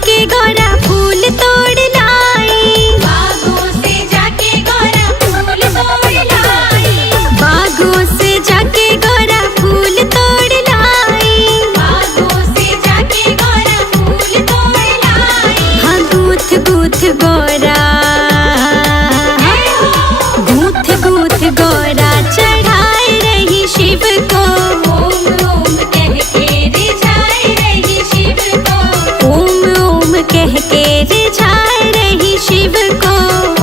जाके गौरा फूल तोड़ लाई। बागों से जाके गौरा फूल तोड़ लाई। बागों से जाके गौरा फूल तोड़ लाई। बागों से जाके गौरा फूल तोड़ लाई। हाँ गूथ गूथ गौरा, गूथ गूथ गौरा चढ़ाए रही शिव को। ओम ओम कह के रिझाए रही शिव को। ओम ओम कह के रिझाए रही शिव को।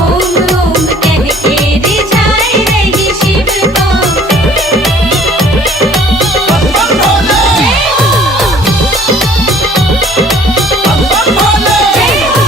ओम ओम कह के रिझाए रही शिव को। जय हो।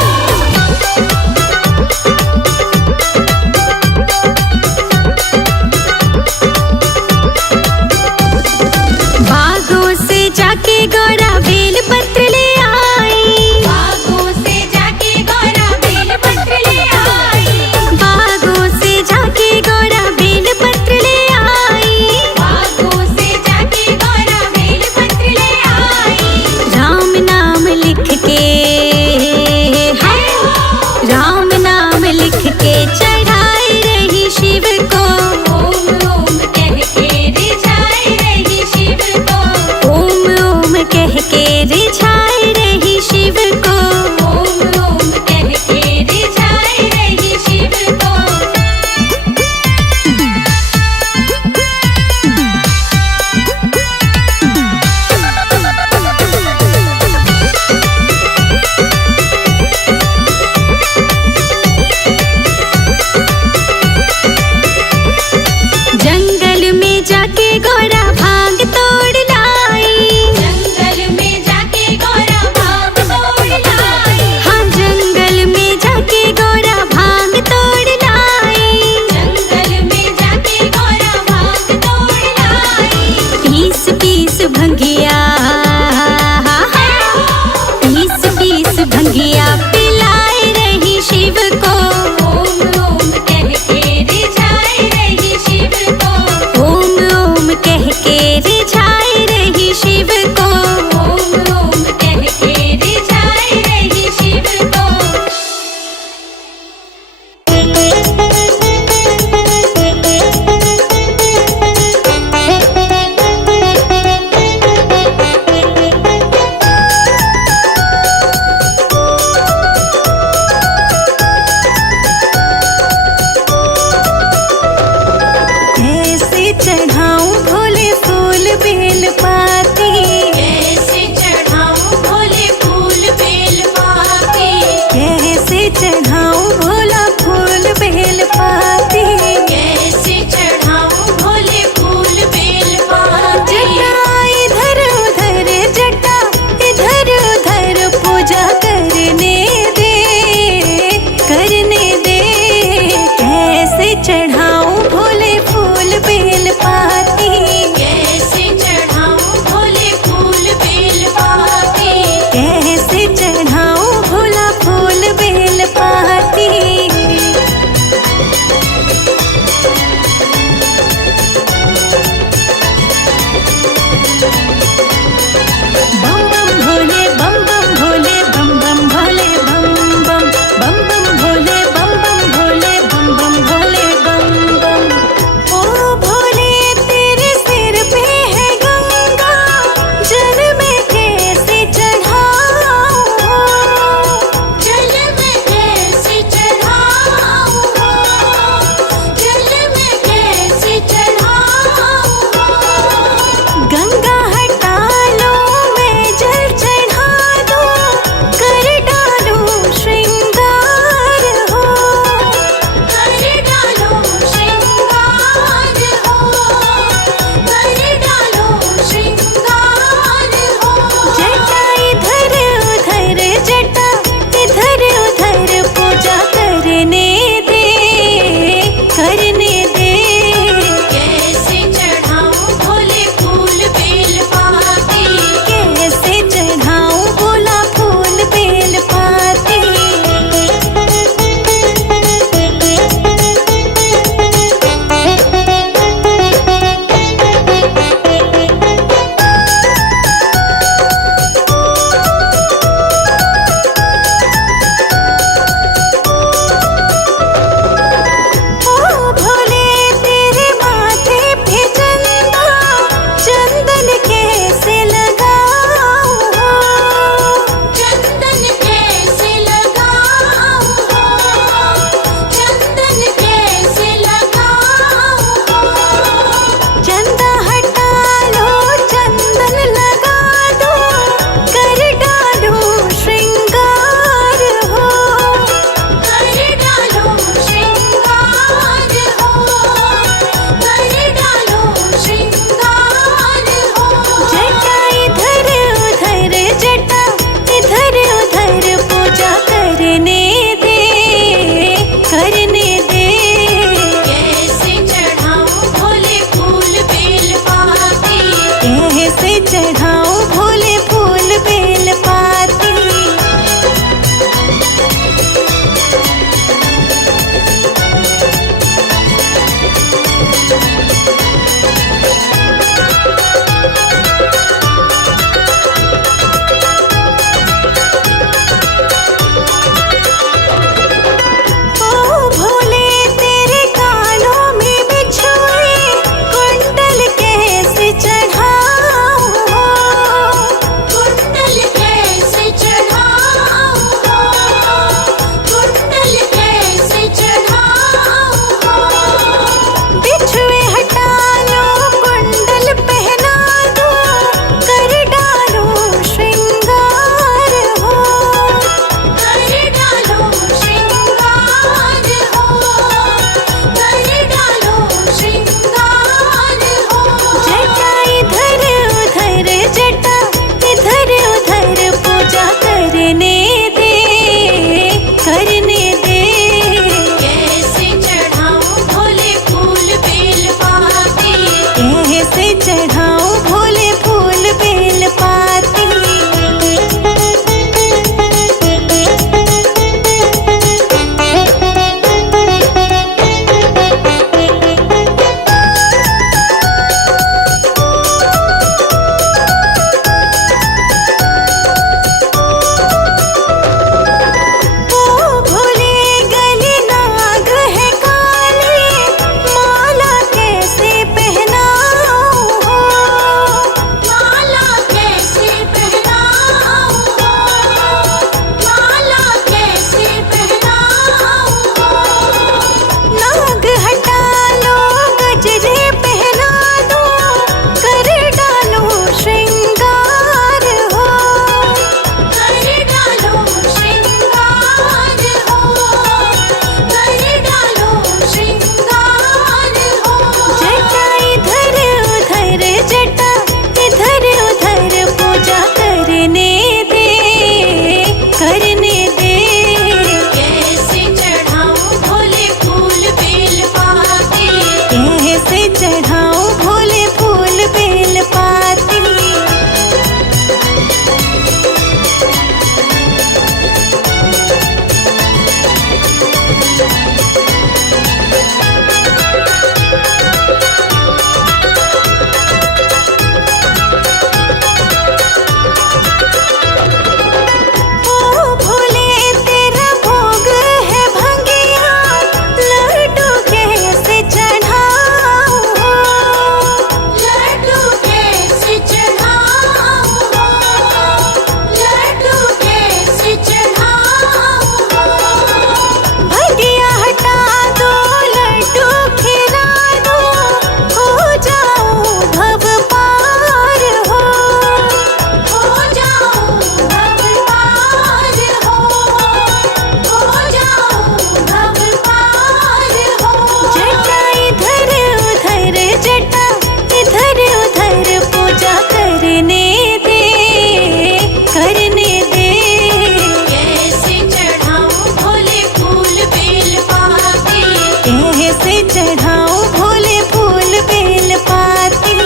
चढ़ाऊं भोले फूल बेल पाती।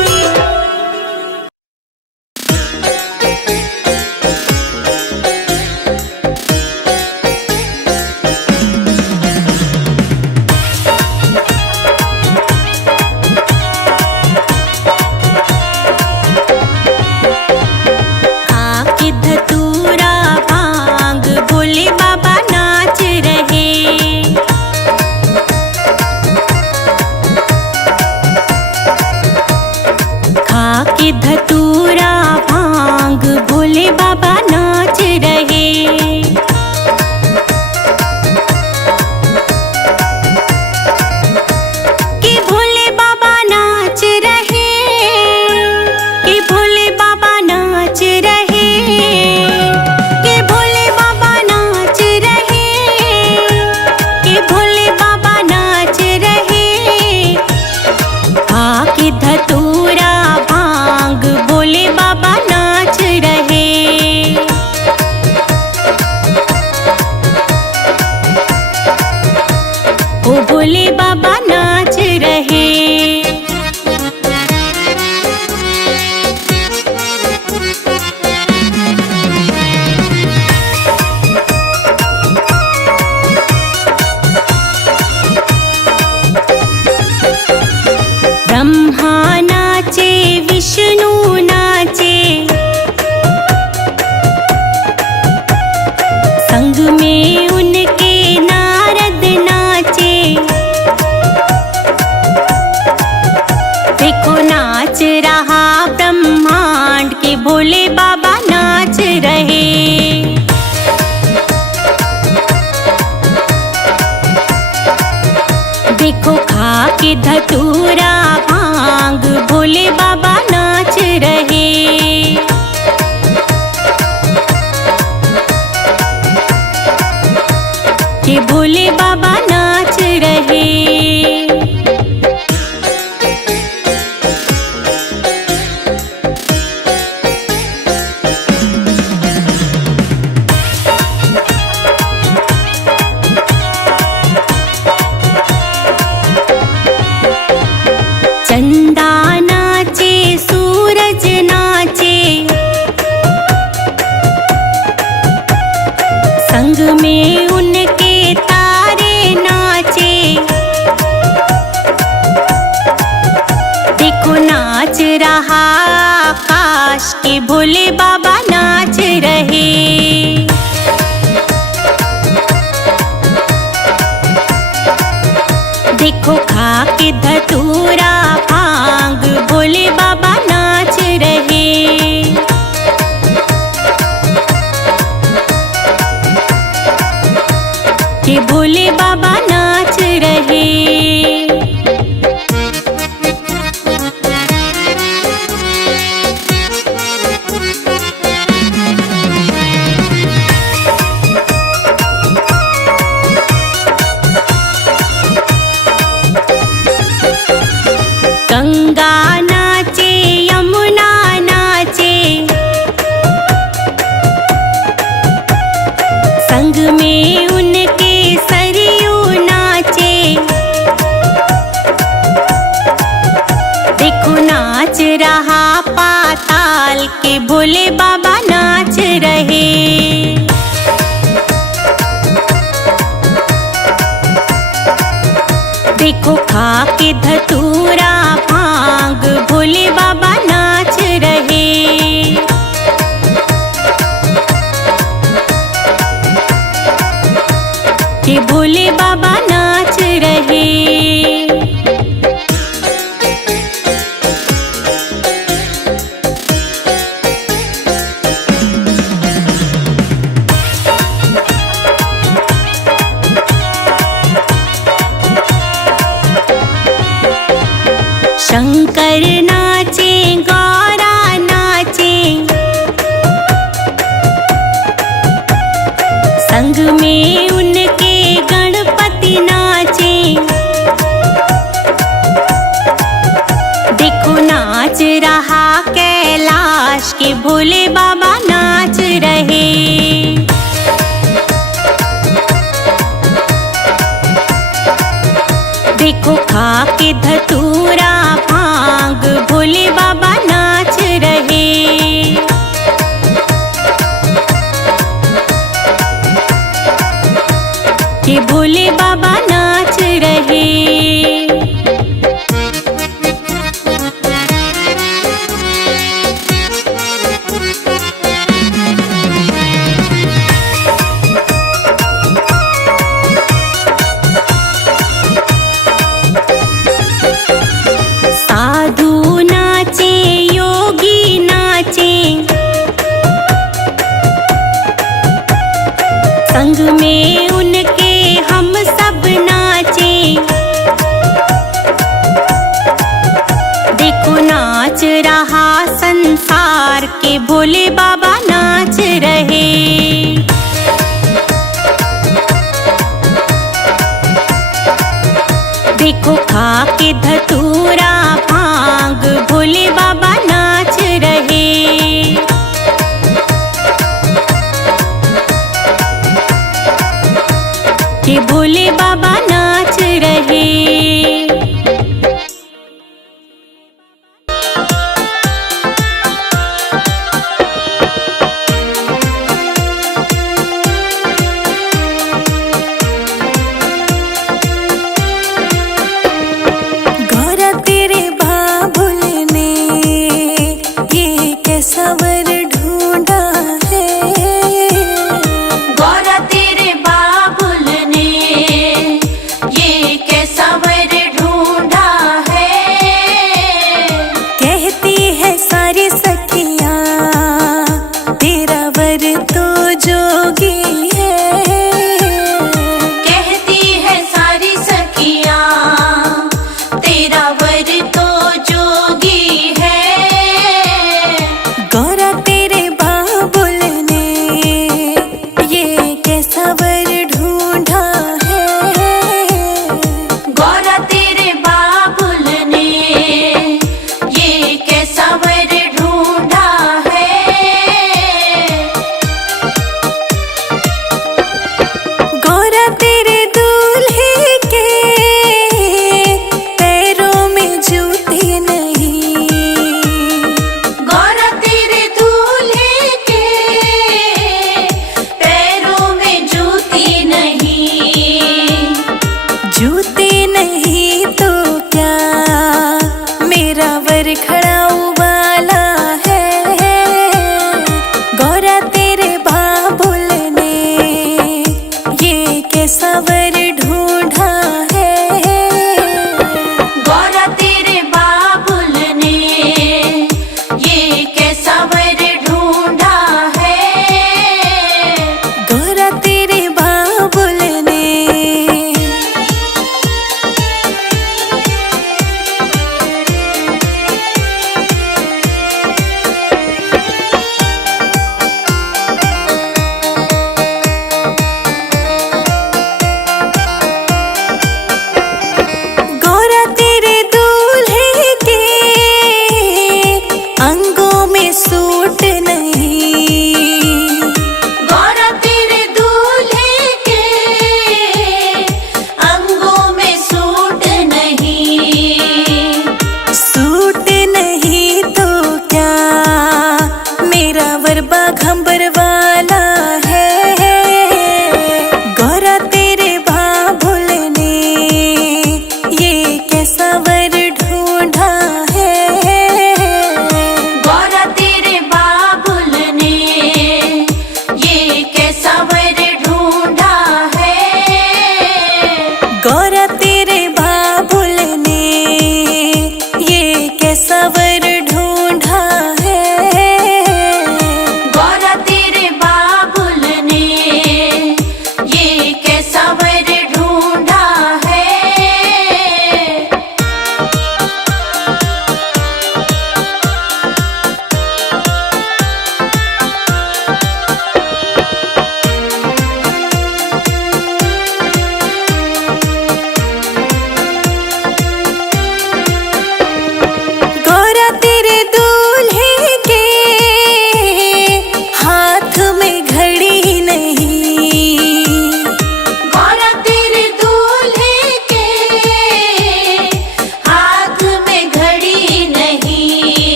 आके धतूरा भांग भोले बाबा नाच रहे। खाके धतूरा भांग भोले बाबा नाच रहे। कि भोले बाबा नाच रहे, कि भोले बाबा नाच रहे, कि भोले बाबा नाच रहे, कि भोले बाबा नाच रहे। आके धतूरा भांग भोले बाबा नाच रहे। ओ भोले बाबा नाच रहे। ब्रह्मा नाचे विष्णु नाचे, संग में उनके नारद नाचे। देखो नाच रहा ब्रह्मांड के भोले बाबा नाच रहे। देखो खाके धतूरा भांग भोले बाबा नाच रहे। कि भोले बाबा नाच रहे। चंदा नाचे सूरज नाचे, संग में उनके तारे नाचे। देखो नाच रहा आकाश के भोले बाबा नाच रहे। देखो खाके धतूरा भांग भोले बाबा नाच रहे। कि भोले बाबा नाच रहे। गंगा नाचे यमुना नाचे, संग में उनके सरयू नाचे। देखो नाच रहा पाताल के भोले बाबा नाच रहे। देखो खाके धतूरा भांग भोले बाबा नाच रहे। कि भोले बाबा नाच रहे। शंकर नाचे गौरा नाचे, संग में उनके गणपति नाचे। देखो नाच रहा कैलाश के भोले बाबा नाच रहे। देखो खा के धतूरा भांग भोले बाबा नाच रहे। ये भोले बाबा नाच रहे। साधु नाचे, योगी नाचे, संग में उनके हम सब नाचे। देखो नाच रहा संसार के भोले बाबा नाच रहे। देखो खा के धतूरा भांग भोले बाबा नाच रहे। ये भोले बाबा नाच रहे। गौरा तेरे बाबुल ने ये कैसा वर ढूंढा है। गौरा तेरे बाबुल ने ये कैसा वर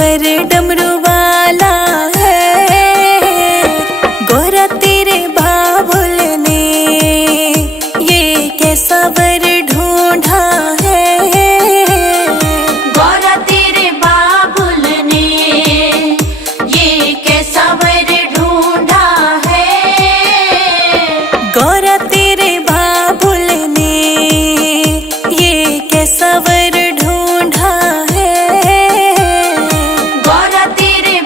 सवर डमरू वाला है। गौरा तेरे बाबुल ने ये कैसा वर ढूंढा है। गौरा तेरे बाबुल ने ये कैसा वर ढूंढा है। गौरा तेरे बाबुल ने ये कैसा वर ढूंढा है। गौरा तेरे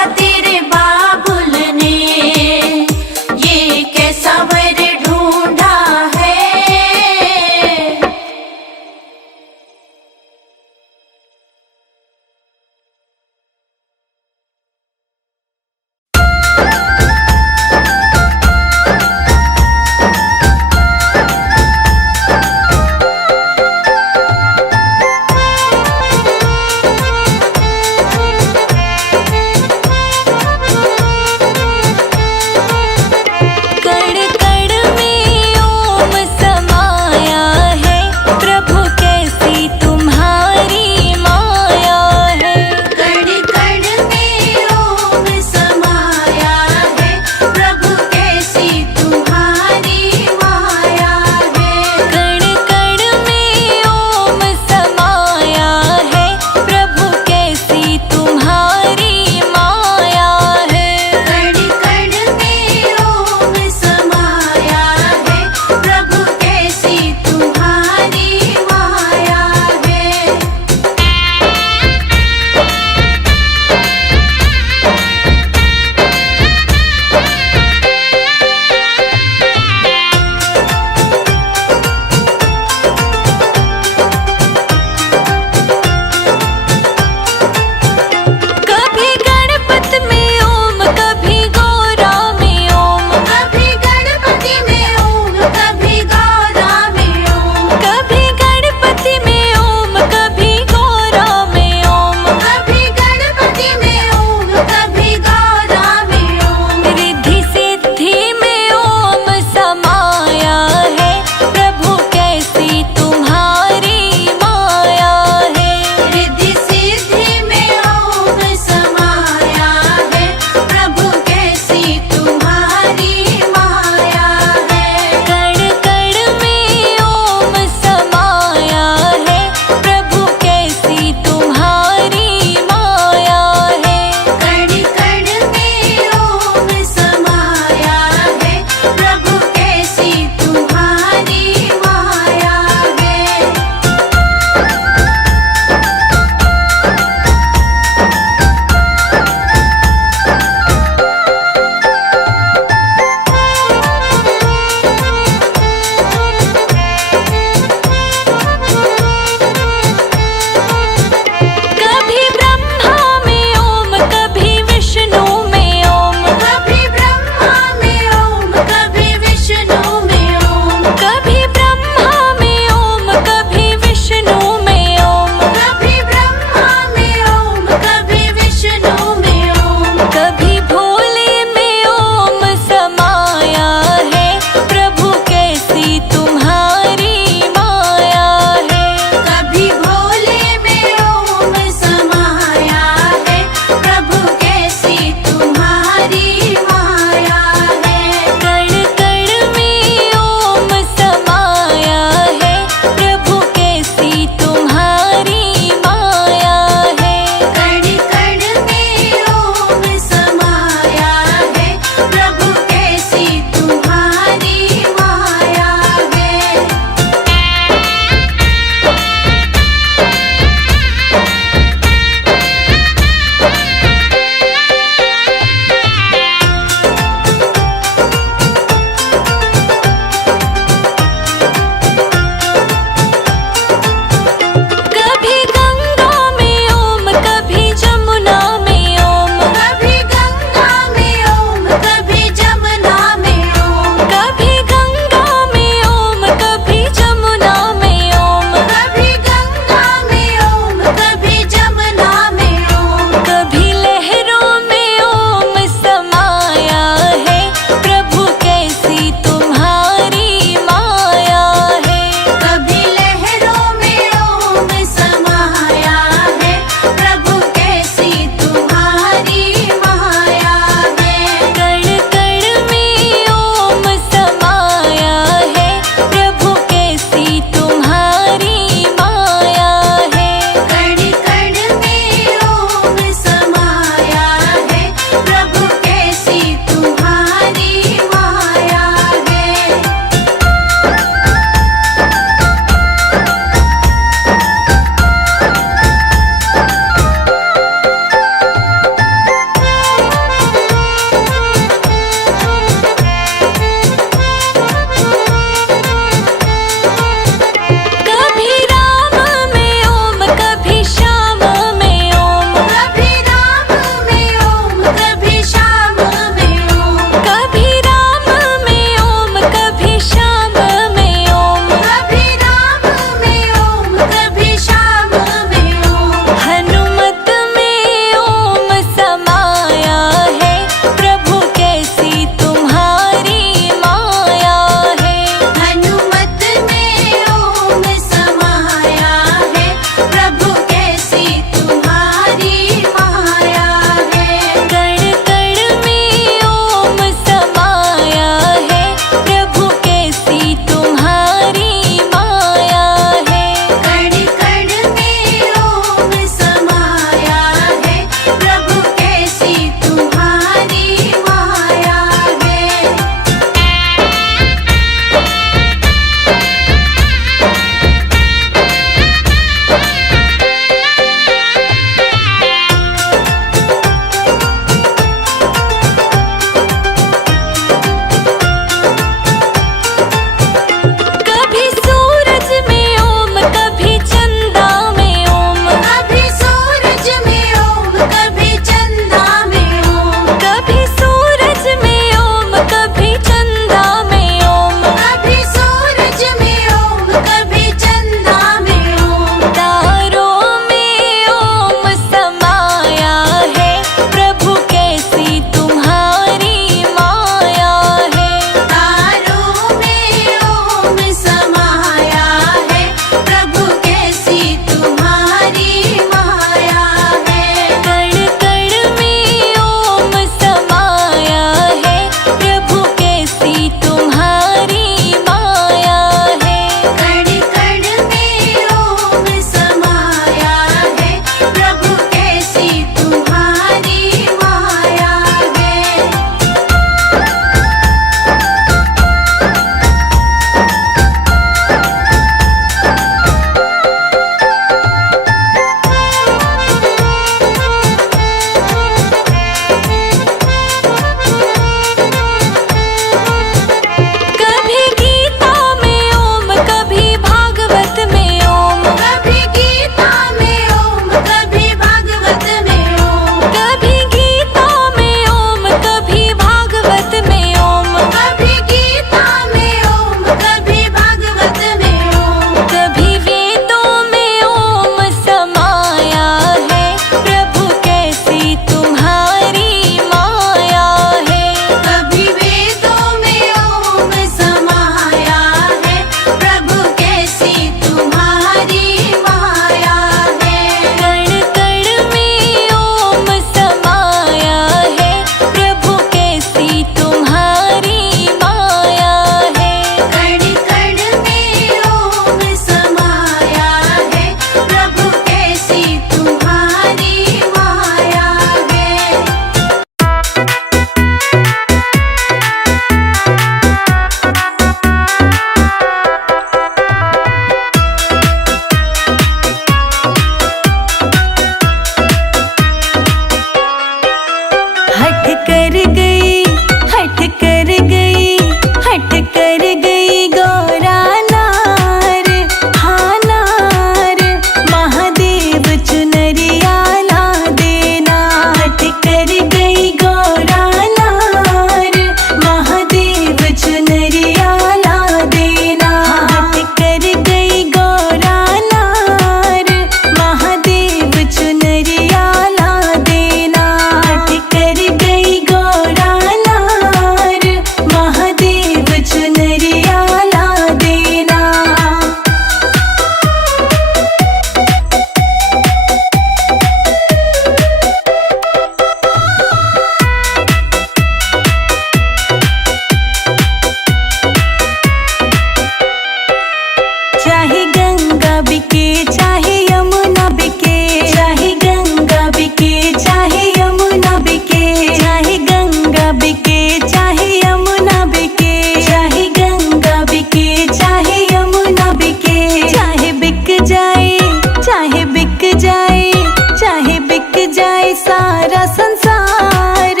संसार,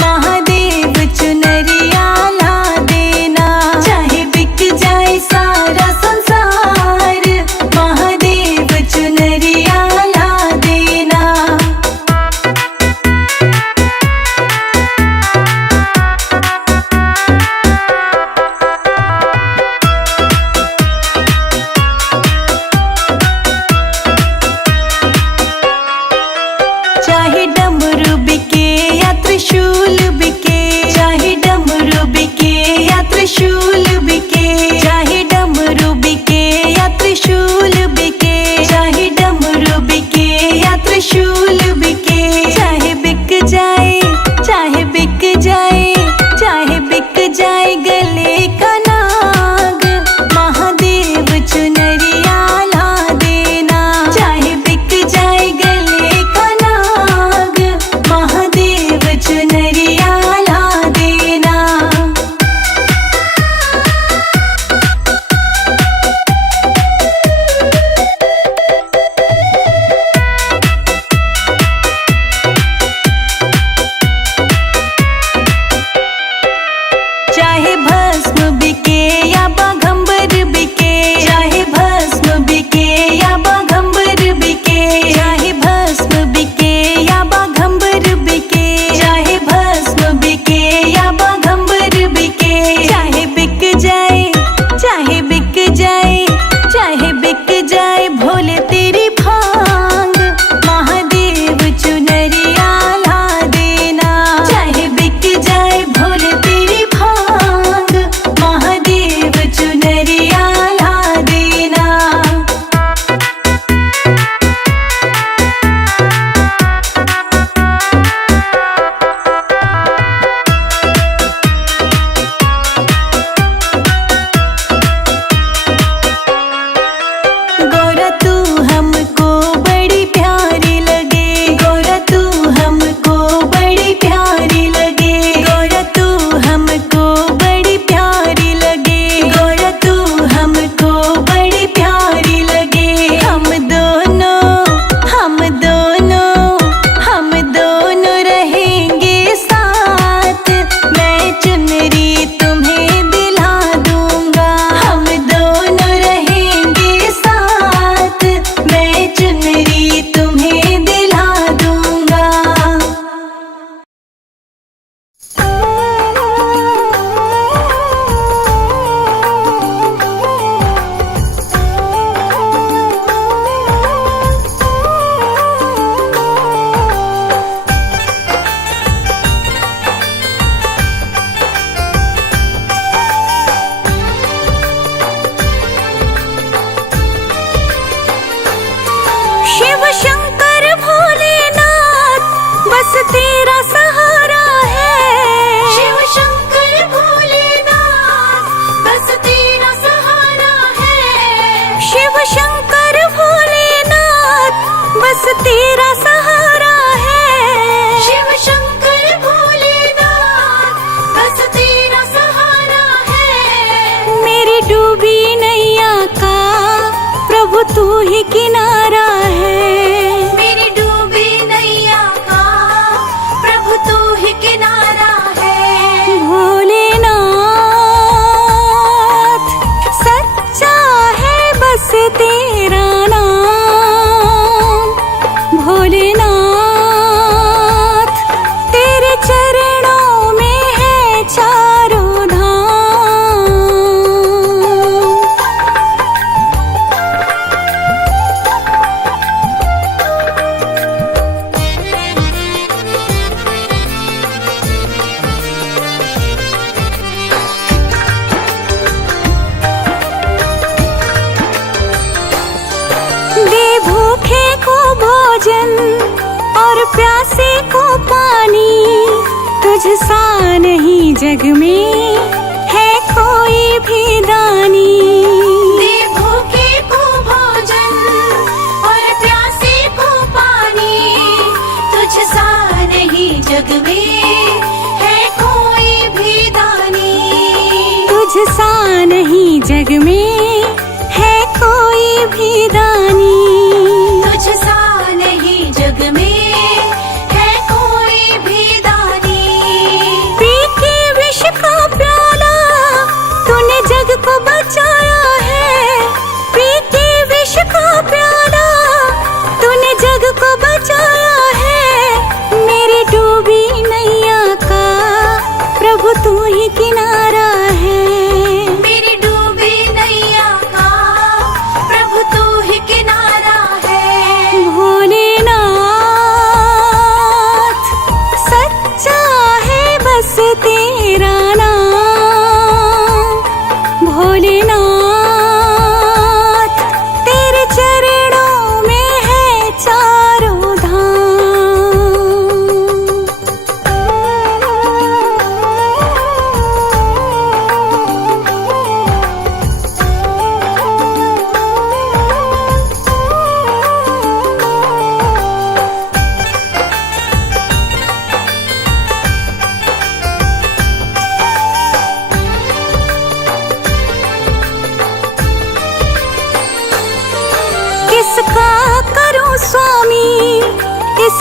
महादेव चुनरिया ला देना। चाहे बिक जाए सारा संसार, महादेव चुनरिया ला देना। चाहे डमरू बिके या त्रिशूल बिके, चाहे डमरू बिके या त्रिशूल बिके, चाहे डमरू बिके या त्रिशूल बिके, चाहे डमरू बिके या त्रिशूल बिके। चाहे बिक जाए, चाहे बिक जाए, चाहे बिक जाए गले का नाग, महादेव चुनरिया ला देना। चाहे बिक जाए गले का नाग, महादेव चुनरिया ला देना। चाहे भस्म बिके या बाघंबर बिके, चाहे भस्म बिके या बाघंबर बिके, चाहे भस्म बिके या बाघंबर बिके, चाहे भस्म बिके या बाघंबर बिके। चाहे बिक जाए, चाहे बिक जाए, चाहे बिक जाए भोले तेरी भांग, महादेव चुनरिया ला देना। चाहे बिक जाए भोले तेरी भांग, महादेव चुनरिया ला देना। गौरा तू हमको बड़ी प्यारी लगे, गौरा तू हमको बड़ी प्यारी लगे, गौरा तू हमको बड़ी प्यारी लगे, गौरा तू हमको बड़ी प्यारी लगे। हम दोनों, हम दोनों, हम दोनों रहेंगे साथ, मैं चुनरी तुम्हें दिला दूंगा। हम दोनों रहेंगे साथ, मैं चुनरी तुम्हें दिला दूंगा। शिव शंकर भोलेनाथ बस तेरा सहारा है। शिव शंकर भोलेनाथ बस तेरा सहारा है। शिव शंकर भोलेनाथ बस तेरा सहारा है। शिव शंकर भोलेनाथ बस तेरा सहारा है। मेरी डूबी नैया का प्रभु तू ही किनारा है। मेरी डूबी नैया का प्रभु तू ही किनारा है। भोलेनाथ सच्चा है बस तेरा नाम। भोलेनाथ तेरे चरणों में है चारों धाम। दे भूखे को भोजन और प्यासे को पानी, तुझ सा नहीं जग में है कोई भी दानी। दे भूखे को भोजन और प्यासे को पानी, तुझ सा नहीं जग में है कोई भी दानी। तुझ सा नहीं जग में है कोई भी दानी। तुझ सा नहीं जग में है कोई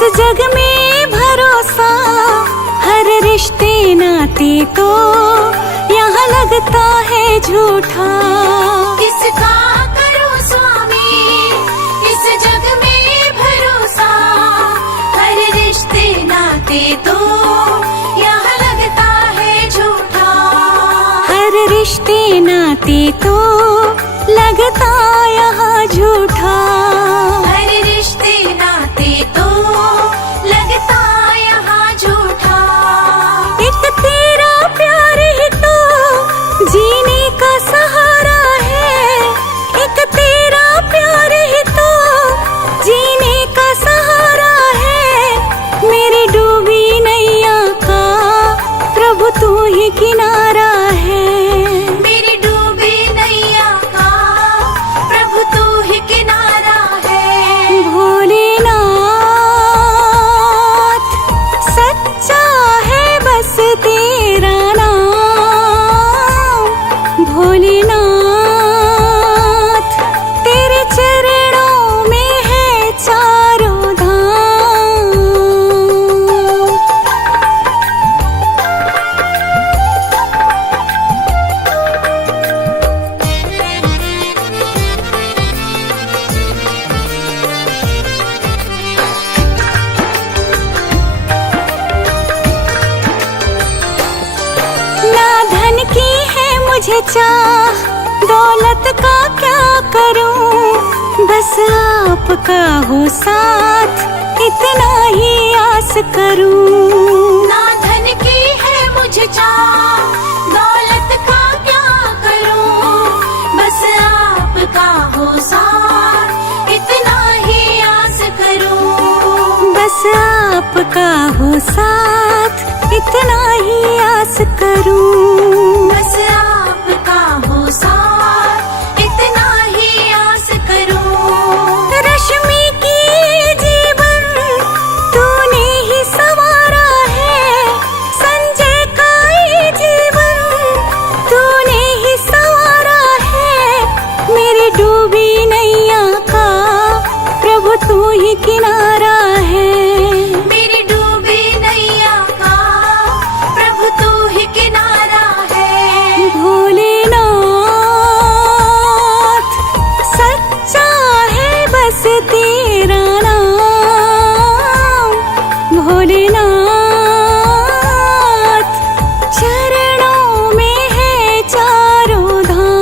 जग में भरोसा, हर रिश्ते नाते तो यहाँ लगता है झूठा। किसका करो स्वामी इस जग में भरोसा, हर रिश्ते नाते तो यहाँ लगता है झूठा। हर रिश्ते नाते तो लगता यहाँ झूठा। हर रिश्ते नाते तो लगता यहाँ झूठा। एक तेरा प्यार ही तो जीने का सहारा है, एक तेरा प्यार ही तो जीने का सहारा है। मेरी डूबी नैया का प्रभु तू ही किनारा है। मेरी डूबी नैया का प्रभु तू ही किनारा है। भोलेनाथ सच्चा है बस तेरा नाम। भोलेनाथ तेरे चरणों में है चारों धाम। ना धन की है मुझे चाह, दौलत का क्या करूं, बस आपका हो साथ इतना ही आस करूं। ना धन की है मुझे चाह, दौलत का क्या करूं, बस आपका हो साथ इतना ही आस करूं। बस आपका हो साथ इतना ही आस करूं। बस आपका हो साथ इतना ही आस करूं। रश्मि की जीवन तूने ही संवारा है, संजय का ये जीवन तूने ही संवारा है। मेरी डूबी नैया का प्रभु तू ही किनारा है। मेरी डूबी नैया का प्रभु तू ही किनारा है। भोलेनाथ सच्चा है बस तेरा नाम। भोलेनाथ चरणों में है चारों धाम।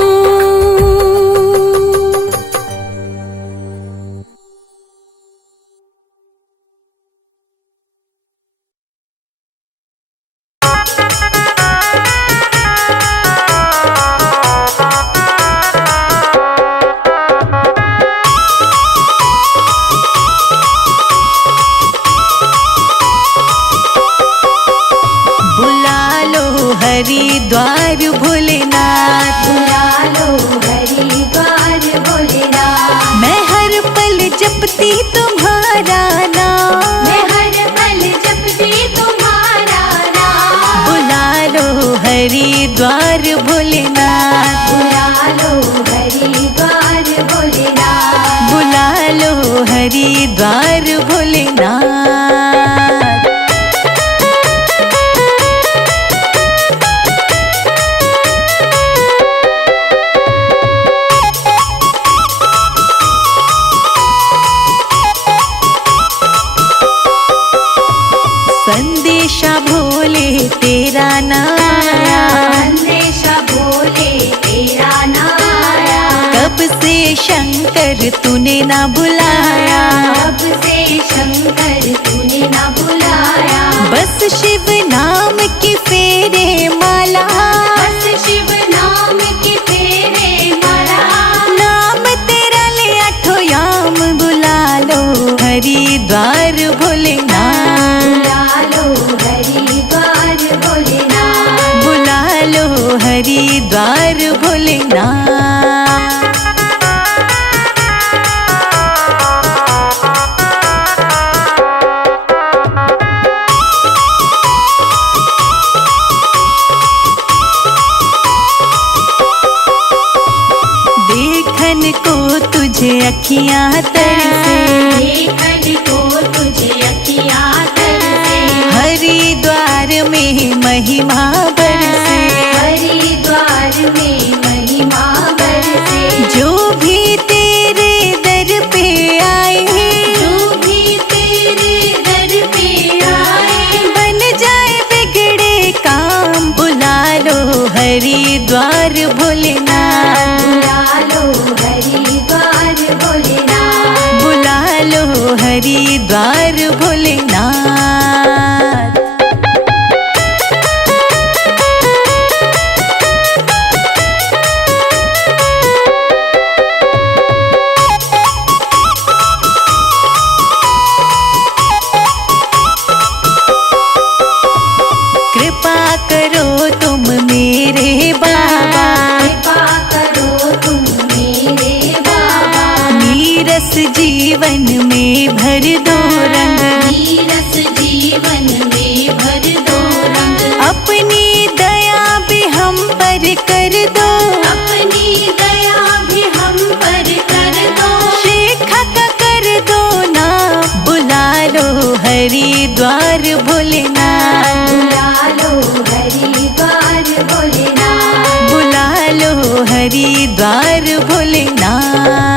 बुला लो हरिद्वार भोलेनाथ, बुला लो हरिद्वार भोलेनाथ। मैं हर पल जपती तुम्हारा नाम। मैं हर पल जपती तुम्हारा नाम। बुला लो हरिद्वार भोलेनाथ, बुला लो हरिद्वार भोलेनाथ। बुला लो हरिद्वार भोलेनाथ। संदेशा भोले तेरा नाया, संदेशा भोले तेरा नाया। कब से शंकर तूने ना बुलाया, अब से शंकर तूने ना बुलाया। बस शिव नाम की फेरे माला, बस शिव नाम के फेरे माला। नाम तेरा ले आठो याम। बुला लो हरिद्वार भोलेनाथ, बुला लो हरिद्वार भोलेनाथ। बुला लो हरिद्वार भोलेनाथ। तुझे अखियाँ तरसे, देखन को तुझे अखियाँ महिमा बरसे। हरिद्वार में महिमा बरसे। जो भी तेरे दर पे आए, जो भी तेरे दर पे आए, बन जाए बिगड़े काम। बुला लो हरिद्वार भोलेनाथ, बुला लो हरिद्वार भोलेनाथ। बुला लो हरिद्वार भोलेनाथ। कृपा करो तुम मेरे बाबा, कृपा करो तुम मेरे बाबा। नीरस जीवन में भर दो रंग, नीरस जीवन में भर दो रंग। अपनी दया भी हम पर कर दो। अपनी दया भी हम पर कर दो। शिखा का कर दो ना। बुला लो हरिद्वार भोलेनाथ, बुला लो हरिद्वार भोलेनाथ। बुला लो हरिद्वार भोलेनाथ।